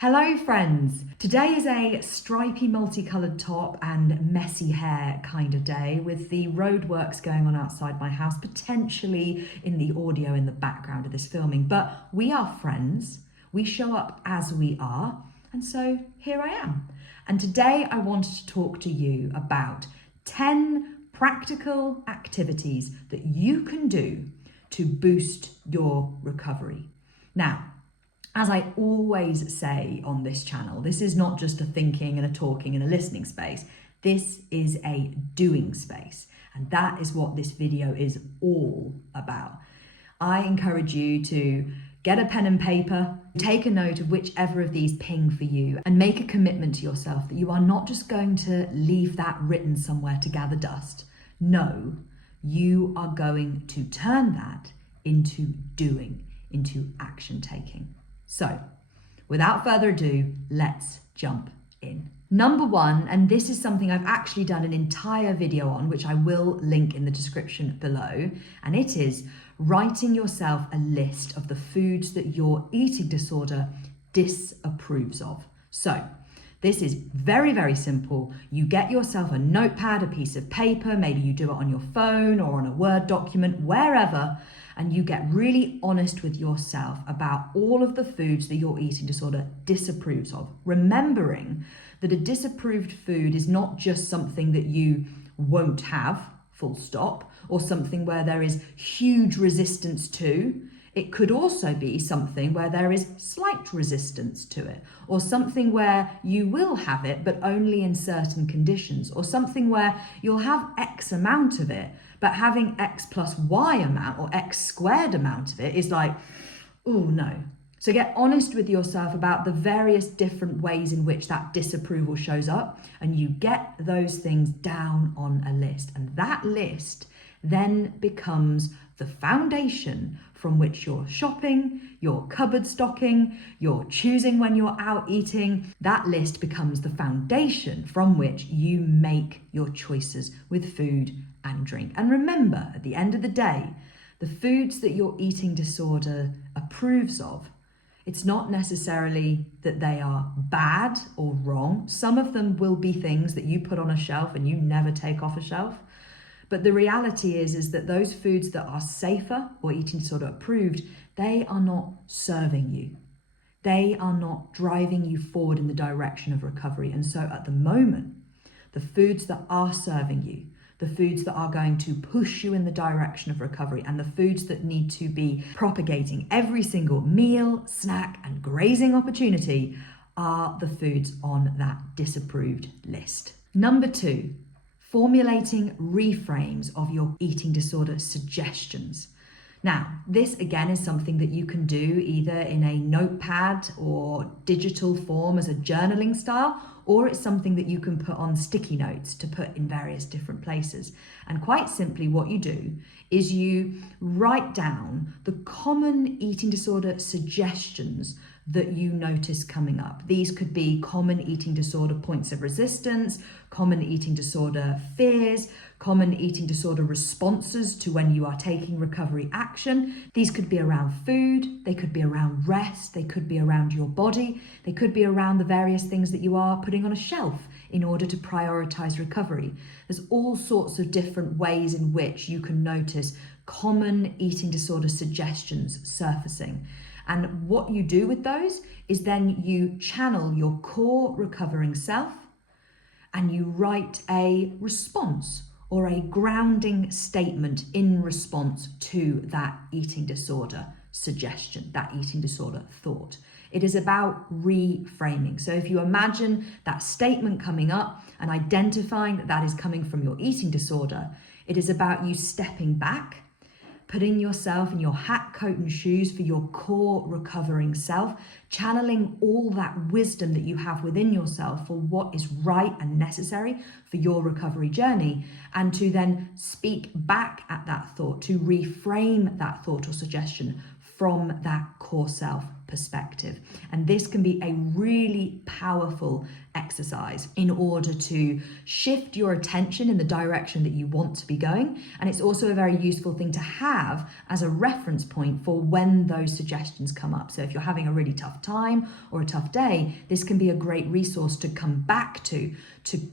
Hello friends! Today is a stripy multicoloured top and messy hair kind of day with the roadworks going on outside my house, potentially in the audio in the background of this filming. But we are friends, we show up as we are, and so here I am. And today I wanted to talk to you about 10 practical activities that you can do to boost your recovery. Now, as I always say on this channel, this is not just a thinking and a talking and a listening space. This is a doing space. And that is what this video is all about. I encourage you to get a pen and paper, take a note of whichever of these ping for you, and make a commitment to yourself that you are not just going to leave that written somewhere to gather dust. No, you are going to turn that into doing, into action taking. So, without further ado, let's jump in. Number one, and this is something I've actually done an entire video on, which I will link in the description below, and it is writing yourself a list of the foods that your eating disorder disapproves of. So, this is very, very simple. You get yourself a notepad, a piece of paper, maybe you do it on your phone or on a Word document, wherever, and you get really honest with yourself about all of the foods that your eating disorder disapproves of. Remembering that a disapproved food is not just something that you won't have, full stop, or something where there is huge resistance to. It could also be something where there is slight resistance to it, or something where you will have it, but only in certain conditions, or something where you'll have X amount of it, but having X plus Y amount or X squared amount of it is like, oh no. So get honest with yourself about the various different ways in which that disapproval shows up, and you get those things down on a list. And that list then becomes the foundation from which you're shopping, you're cupboard stocking, you're choosing when you're out eating. That list becomes the foundation from which you make your choices with food and drink. And remember, at the end of the day, the foods that your eating disorder approves of, it's not necessarily that they are bad or wrong. Some of them will be things that you put on a shelf and you never take off a shelf. But the reality is that those foods that are safer or eating disorder approved, they are not serving you. They are not driving you forward in the direction of recovery. And so at the moment, the foods that are serving you, the foods that are going to push you in the direction of recovery, and the foods that need to be propagating every single meal, snack, and grazing opportunity are the foods on that disapproved list. Number two, formulating reframes of your eating disorder suggestions. Now, this again is something that you can do either in a notepad or digital form as a journaling style, or it's something that you can put on sticky notes to put in various different places. And quite simply, what you do is you write down the common eating disorder suggestions that you notice coming up. These could be common eating disorder points of resistance, common eating disorder fears, common eating disorder responses to when you are taking recovery action. These could be around food, they could be around rest, they could be around your body, they could be around the various things that you are putting on a shelf in order to prioritize recovery. There's all sorts of different ways in which you can notice common eating disorder suggestions surfacing. And what you do with those is then you channel your core recovering self and you write a response or a grounding statement in response to that eating disorder suggestion, that eating disorder thought. It is about reframing. So if you imagine that statement coming up and identifying that that is coming from your eating disorder, it is about you stepping back, putting yourself in your hat, coat, and shoes for your core recovering self, channeling all that wisdom that you have within yourself for what is right and necessary for your recovery journey, and to then speak back at that thought, to reframe that thought or suggestion from that core self perspective. And this can be a really powerful exercise in order to shift your attention in the direction that you want to be going. And it's also a very useful thing to have as a reference point for when those suggestions come up. So if you're having a really tough time or a tough day, this can be a great resource to come back to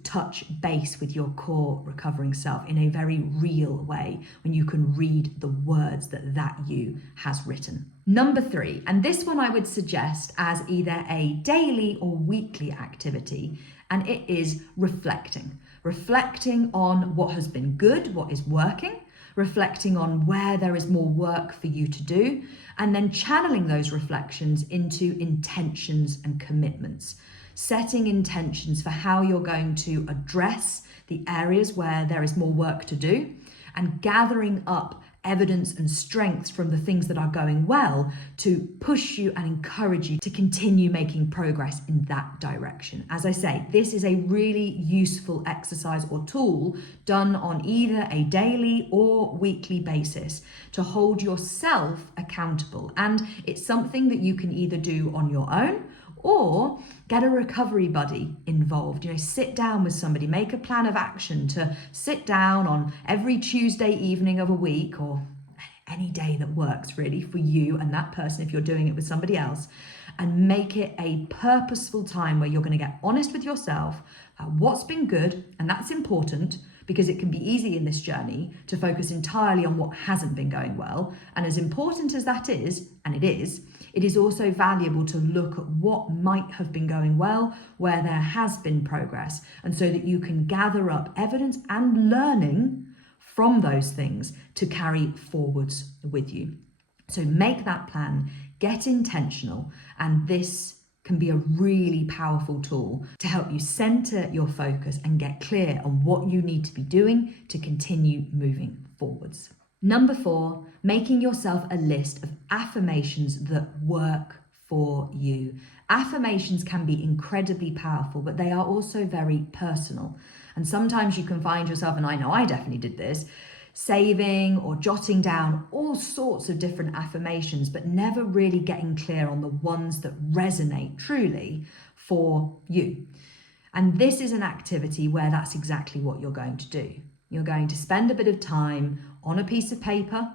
touch base with your core recovering self in a very real way, when you can read the words that you has written. Number 3, and this one I would suggest as either a daily or weekly activity, and it is reflecting. Reflecting on what has been good, what is working, reflecting on where there is more work for you to do, and then channeling those reflections into intentions and commitments. Setting intentions for how you're going to address the areas where there is more work to do, and gathering up evidence and strengths from the things that are going well to push you and encourage you to continue making progress in that direction. As I say, this is a really useful exercise or tool done on either a daily or weekly basis to hold yourself accountable. And it's something that you can either do on your own or get a recovery buddy involved. Sit down with somebody, make a plan of action to sit down on every Tuesday evening of a week, or any day that works really for you and that person if you're doing it with somebody else, and make it a purposeful time where you're going to get honest with yourself about what's been good. And that's important, because it can be easy in this journey to focus entirely on what hasn't been going well. And as important as that is, and it is also valuable to look at what might have been going well, where there has been progress, and so that you can gather up evidence and learning from those things to carry forwards with you. So make that plan, get intentional, and this can be a really powerful tool to help you center your focus and get clear on what you need to be doing to continue moving forwards. Number 4, making yourself a list of affirmations that work for you. Affirmations can be incredibly powerful, but they are also very personal. And sometimes you can find yourself, and I know I definitely did this, saving or jotting down all sorts of different affirmations, but never really getting clear on the ones that resonate truly for you. And this is an activity where that's exactly what you're going to do. You're going to spend a bit of time on a piece of paper,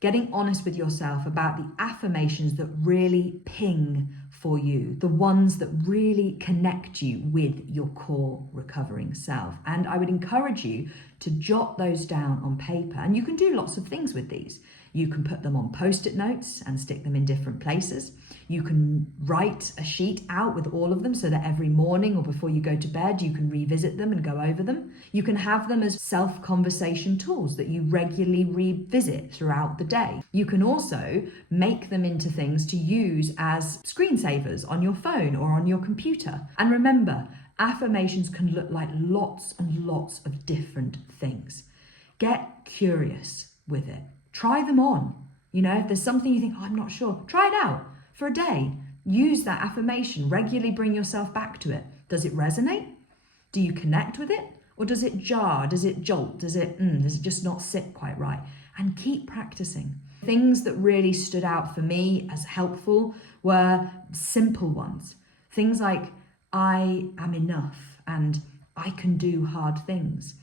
getting honest with yourself about the affirmations that really ping for you, the ones that really connect you with your core recovering self. And I would encourage you to jot those down on paper. And you can do lots of things with these. You can put them on post-it notes and stick them in different places. You can write a sheet out with all of them so that every morning or before you go to bed, you can revisit them and go over them. You can have them as self-conversation tools that you regularly revisit throughout the day. You can also make them into things to use as screensavers on your phone or on your computer. And remember, affirmations can look like lots and lots of different things. Get curious with it. Try them on. If there's something you think, I'm not sure, try it out for a day. Use that affirmation. Regularly bring yourself back to it. Does it resonate? Do you connect with it? Or does it jar? Does it jolt? Does it just not sit quite right? And keep practicing. Things that really stood out for me as helpful were simple ones. Things like, I am enough and I can do hard things.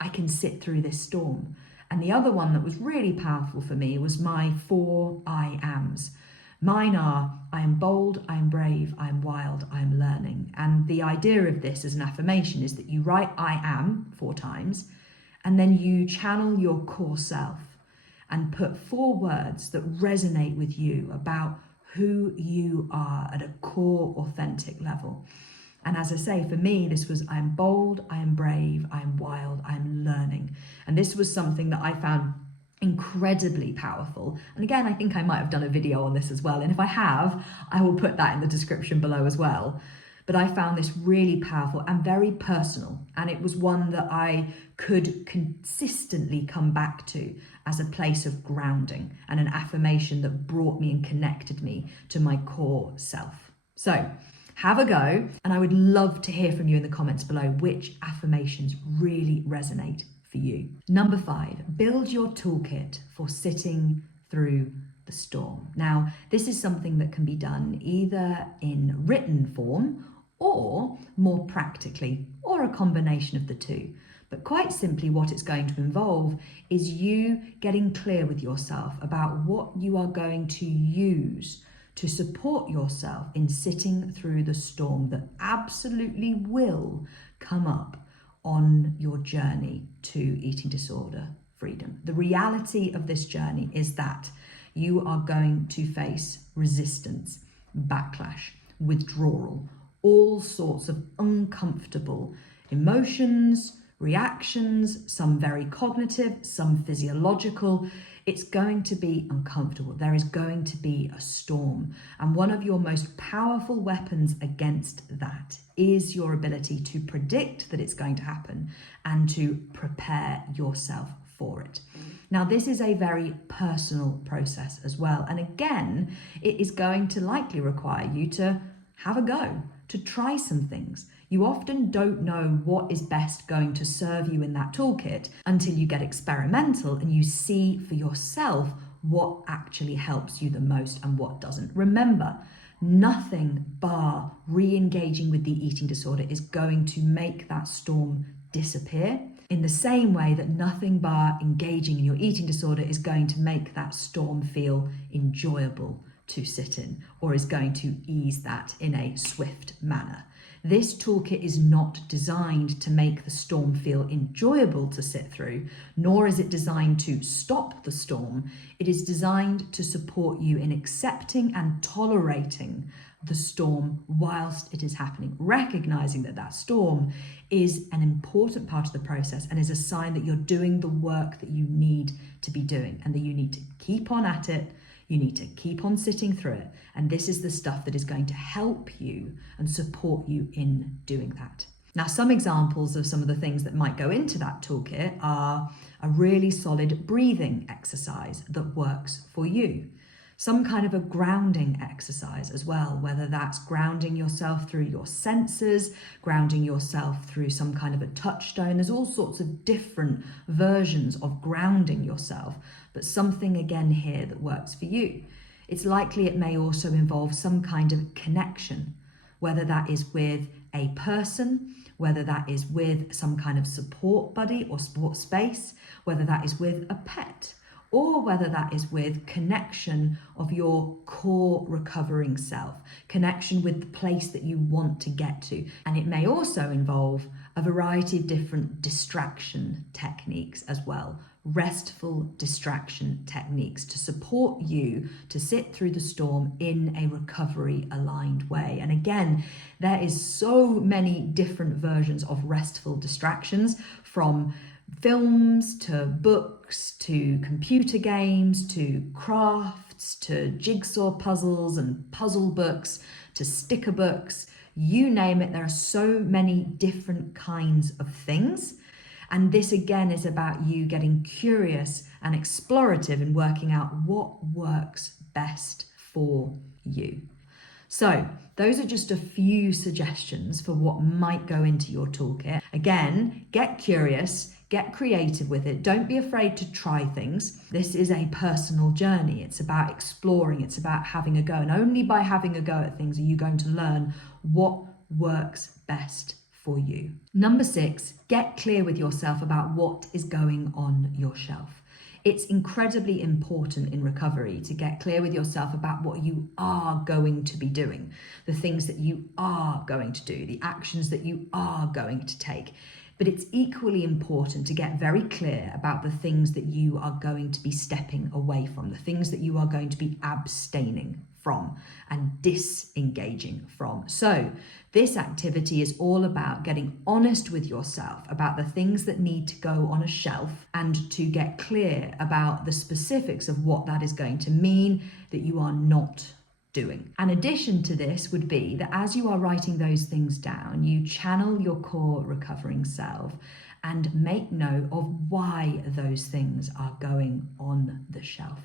I can sit through this storm. And the other one that was really powerful for me was my 4 I ams. Mine are, I am bold, I am brave, I am wild, I am learning. And the idea of this as an affirmation is that you write I am 4 times, and then you channel your core self and put 4 words that resonate with you about who you are at a core, authentic level. And as I say, for me, this was, I am bold, I am brave, I am wild, I am learning. And this was something that I found incredibly powerful. And again, I think I might have done a video on this as well. And if I have, I will put that in the description below as well. But I found this really powerful and very personal. And it was one that I could consistently come back to as a place of grounding and an affirmation that brought me and connected me to my core self. So have a go, and I would love to hear from you in the comments below which affirmations really resonate for you. Number 5, build your toolkit for sitting through the the storm. Now, this is something that can be done either in written form or more practically, or a combination of the two. But quite simply, what it's going to involve is you getting clear with yourself about what you are going to use to support yourself in sitting through the storm that absolutely will come up on your journey to eating disorder freedom. The reality of this journey is that you are going to face resistance, backlash, withdrawal, all sorts of uncomfortable emotions, reactions, some very cognitive, some physiological. It's going to be uncomfortable. There is going to be a storm. And one of your most powerful weapons against that is your ability to predict that it's going to happen and to prepare yourself for it. Now, this is a very personal process as well. And again, it is going to likely require you to have a go, to try some things. You often don't know what is best going to serve you in that toolkit until you get experimental and you see for yourself what actually helps you the most and what doesn't. Remember, nothing bar re-engaging with the eating disorder is going to make that storm disappear, in the same way that nothing bar engaging in your eating disorder is going to make that storm feel enjoyable to sit in, or is going to ease that in a swift manner. This toolkit is not designed to make the storm feel enjoyable to sit through, nor is it designed to stop the storm. It is designed to support you in accepting and tolerating the storm whilst it is happening, recognizing that that storm is an important part of the process and is a sign that you're doing the work that you need to be doing, and that you need to keep on at it. You need to keep on sitting through it. And this is the stuff that is going to help you and support you in doing that. Now, some examples of some of the things that might go into that toolkit are a really solid breathing exercise that works for you. Some kind of a grounding exercise as well, whether that's grounding yourself through your senses, grounding yourself through some kind of a touchstone. There's all sorts of different versions of grounding yourself, but something again here that works for you. It's likely it may also involve some kind of connection, whether that is with a person, whether that is with some kind of support buddy or support space, whether that is with a pet, or whether that is with connection of your core recovering self, connection with the place that you want to get to. And it may also involve a variety of different distraction techniques as well, restful distraction techniques to support you to sit through the storm in a recovery aligned way. And again, there is so many different versions of restful distractions, from films to books to computer games to crafts to jigsaw puzzles and puzzle books to sticker books, you name it. There are so many different kinds of things. And this again is about you getting curious and explorative and working out what works best for you. So those are just a few suggestions for what might go into your toolkit. Again, get curious, get creative with it. Don't be afraid to try things. This is a personal journey. It's about exploring. It's about having a go. And only by having a go at things are you going to learn what works best for you. Number 6, get clear with yourself about what is going on your shelf. It's incredibly important in recovery to get clear with yourself about what you are going to be doing, the things that you are going to do, the actions that you are going to take. But it's equally important to get very clear about the things that you are going to be stepping away from, the things that you are going to be abstaining from and disengaging from. So this activity is all about getting honest with yourself about the things that need to go on a shelf, and to get clear about the specifics of what that is going to mean that you are not doing. An addition to this would be that as you are writing those things down, you channel your core recovering self and make note of why those things are going on the shelf.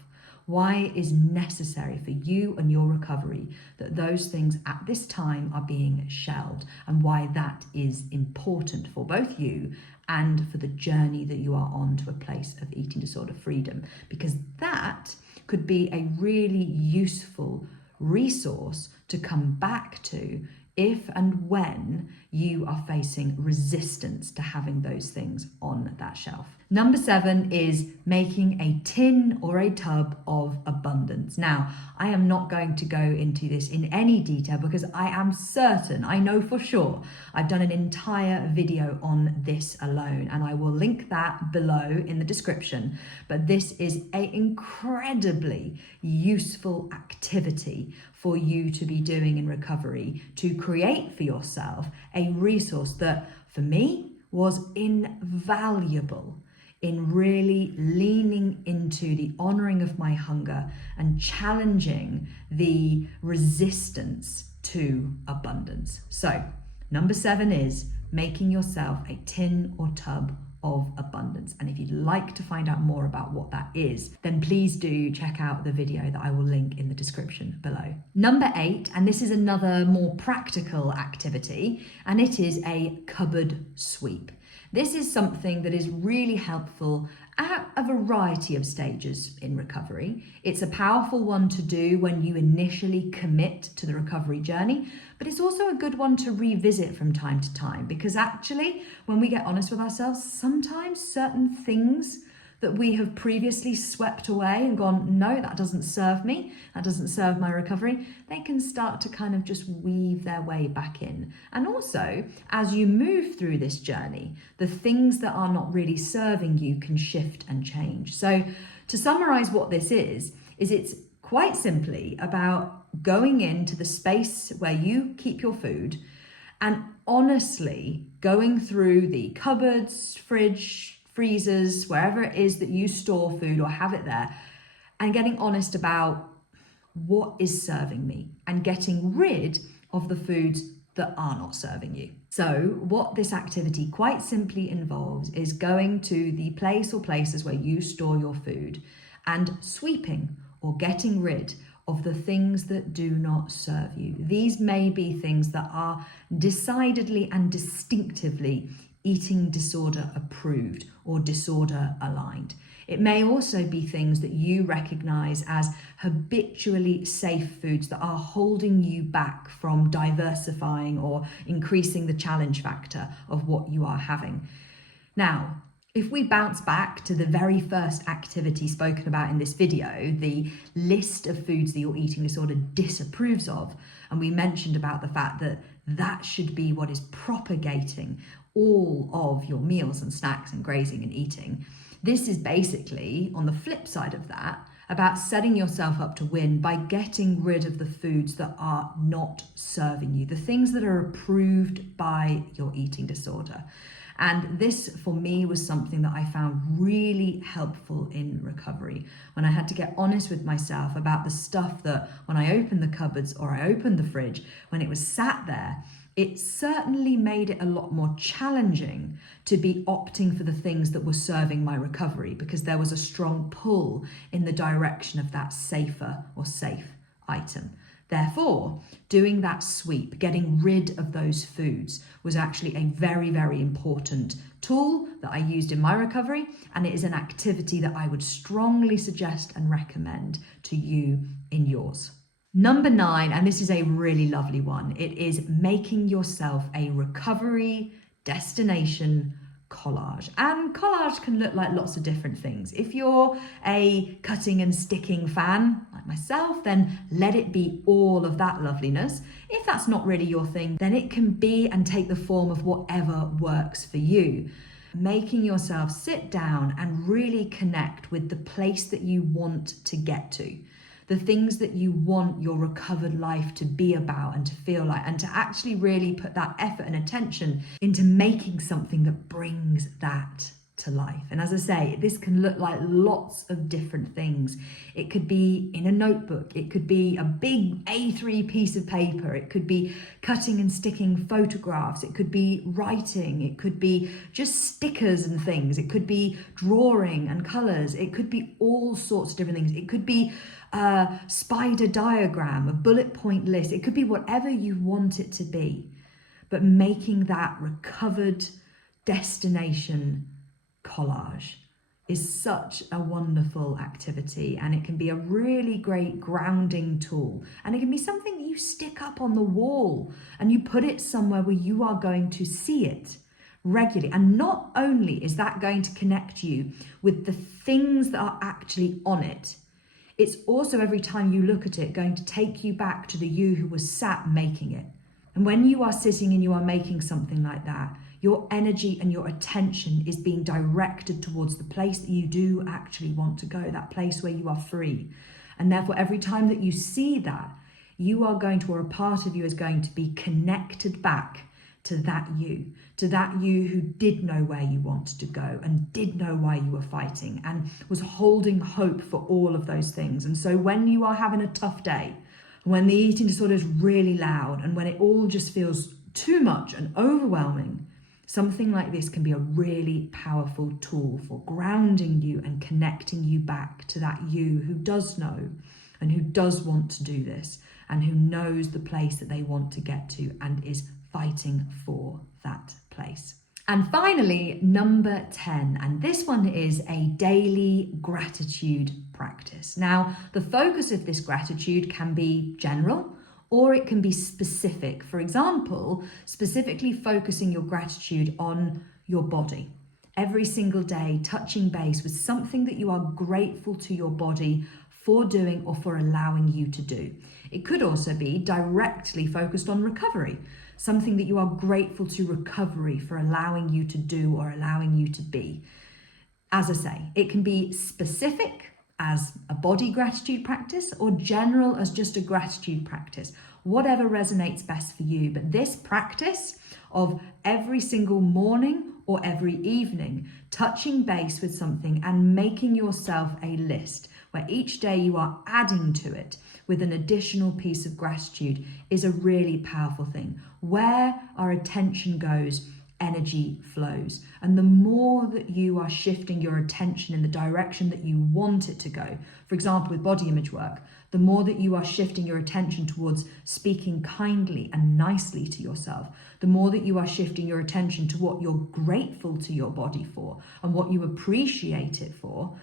Why it is necessary for you and your recovery that those things at this time are being shelved, and why that is important for both you and for the journey that you are on to a place of eating disorder freedom. Because that could be a really useful resource to come back to if and when you are facing resistance to having those things on that shelf. Number 7 is making a tin or a tub of abundance. Now, I am not going to go into this in any detail because I am certain, I know for sure, I've done an entire video on this alone, and I will link that below in the description. But this is an incredibly useful activity for you to be doing in recovery to create for yourself a resource that, for me, was invaluable in really leaning into the honoring of my hunger and challenging the resistance to abundance. So, number 7 is making yourself a tin or tub of abundance. And if you'd like to find out more about what that is, then please do check out the video that I will link in the description below. Number 8, and this is another more practical activity, and it is a cupboard sweep. This is something that is really helpful at a variety of stages in recovery. It's a powerful one to do when you initially commit to the recovery journey, but it's also a good one to revisit from time to time, because actually, when we get honest with ourselves, sometimes certain things that we have previously swept away and gone, no, that doesn't serve me, that doesn't serve my recovery, they can start to kind of just weave their way back in. And also, as you move through this journey, the things that are not really serving you can shift and change. So to summarize what this is it's quite simply about going into the space where you keep your food and honestly going through the cupboards, fridge, freezers, wherever it is that you store food or have it there, and getting honest about what is serving me and getting rid of the foods that are not serving you. So what this activity quite simply involves is going to the place or places where you store your food and sweeping or getting rid of the things that do not serve you. These may be things that are decidedly and distinctively eating disorder approved or disorder aligned. It may also be things that you recognize as habitually safe foods that are holding you back from diversifying or increasing the challenge factor of what you are having. Now, if we bounce back to the very first activity spoken about in this video, the list of foods that your eating disorder disapproves of, and we mentioned about the fact that that should be what is propagating all of your meals and snacks and grazing and eating. This is basically, on the flip side of that, about setting yourself up to win by getting rid of the foods that are not serving you, the things that are approved by your eating disorder. And this, for me, was something that I found really helpful in recovery, when I had to get honest with myself about the stuff that, when I opened the cupboards or I opened the fridge, when it was sat there, it certainly made it a lot more challenging to be opting for the things that were serving my recovery, because there was a strong pull in the direction of that safer or safe item. Therefore, doing that sweep, getting rid of those foods, was actually a very, very important tool that I used in my recovery, and it is an activity that I would strongly suggest and recommend to you in yours. Number 9, and this is a really lovely one, it is making yourself a recovery destination collage. And collage can look like lots of different things. If you're a cutting and sticking fan, like myself, then let it be all of that loveliness. If that's not really your thing, then it can be and take the form of whatever works for you. Making yourself sit down and really connect with the place that you want to get to, the things that you want your recovered life to be about and to feel like, and to actually really put that effort and attention into making something that brings that to life. And as I say, this can look like lots of different things. It could be in a notebook, it could be a big A3 piece of paper, it could be cutting and sticking photographs, it could be writing, it could be just stickers and things, it could be drawing and colours, it could be all sorts of different things. It could be a spider diagram, a bullet point list, it could be whatever you want it to be. But making that recovered destination collage is such a wonderful activity, and it can be a really great grounding tool, and it can be something that you stick up on the wall and you put it somewhere where you are going to see it regularly. And not only is that going to connect you with the things that are actually on it, it's also, every time you look at it, going to take you back to the you who was sat making it. And when you are sitting and you are making something like that, your energy and your attention is being directed towards the place that you do actually want to go, that place where you are free. And therefore, every time that you see that, you are going to, or a part of you is going to be connected back to that you who did know where you wanted to go and did know why you were fighting and was holding hope for all of those things. And so when you are having a tough day, when the eating disorder is really loud, and when it all just feels too much and overwhelming, something like this can be a really powerful tool for grounding you and connecting you back to that you who does know and who does want to do this and who knows the place that they want to get to and is fighting for that place. And finally, number 10, and this one is a daily gratitude practice. Now, the focus of this gratitude can be general or it can be specific. For example, specifically focusing your gratitude on your body. Every single day, touching base with something that you are grateful to your body for doing or for allowing you to do. It could also be directly focused on recovery. Something that you are grateful to recovery for allowing you to do or allowing you to be. As I say, it can be specific as a body gratitude practice or general as just a gratitude practice, whatever resonates best for you. But this practice of every single morning or every evening, touching base with something and making yourself a list where each day you are adding to it with an additional piece of gratitude is a really powerful thing. Where our attention goes, energy flows. And the more that you are shifting your attention in the direction that you want it to go, for example, with body image work, the more that you are shifting your attention towards speaking kindly and nicely to yourself, the more that you are shifting your attention to what you're grateful to your body for and what you appreciate it for,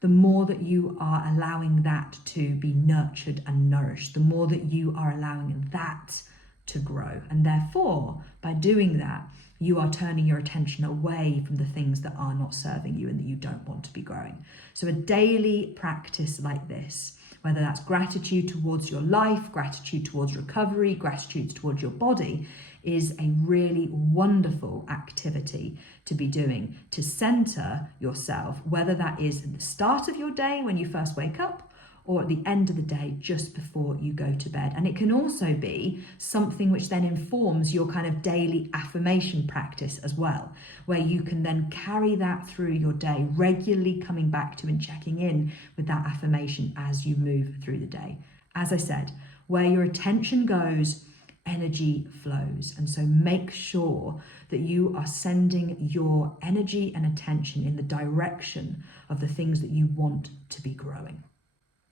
the more that you are allowing that to be nurtured and nourished, the more that you are allowing that to grow. And therefore, by doing that, you are turning your attention away from the things that are not serving you and that you don't want to be growing. So a daily practice like this, whether that's gratitude towards your life, gratitude towards recovery, gratitude towards your body, is a really wonderful activity to be doing to center yourself, whether that is at the start of your day when you first wake up or at the end of the day just before you go to bed. And it can also be something which then informs your kind of daily affirmation practice as well, where you can then carry that through your day, regularly coming back to and checking in with that affirmation as you move through the day. As I said, where your attention goes, energy flows. And so make sure that you are sending your energy and attention in the direction of the things that you want to be growing.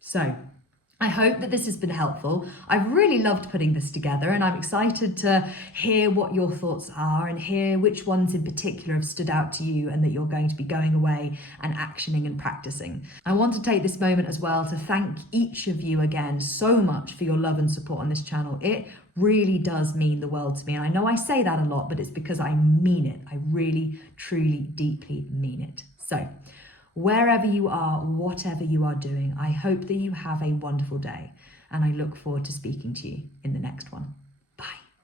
So I hope that this has been helpful. I've really loved putting this together, and I'm excited to hear what your thoughts are and hear which ones in particular have stood out to you and that you're going to be going away and actioning and practicing. I want to take this moment as well to thank each of you again so much for your love and support on this channel. It really does mean the world to me. And I know I say that a lot, but it's because I mean it. I really, truly, deeply mean it. So wherever you are, whatever you are doing, I hope that you have a wonderful day, and I look forward to speaking to you in the next one.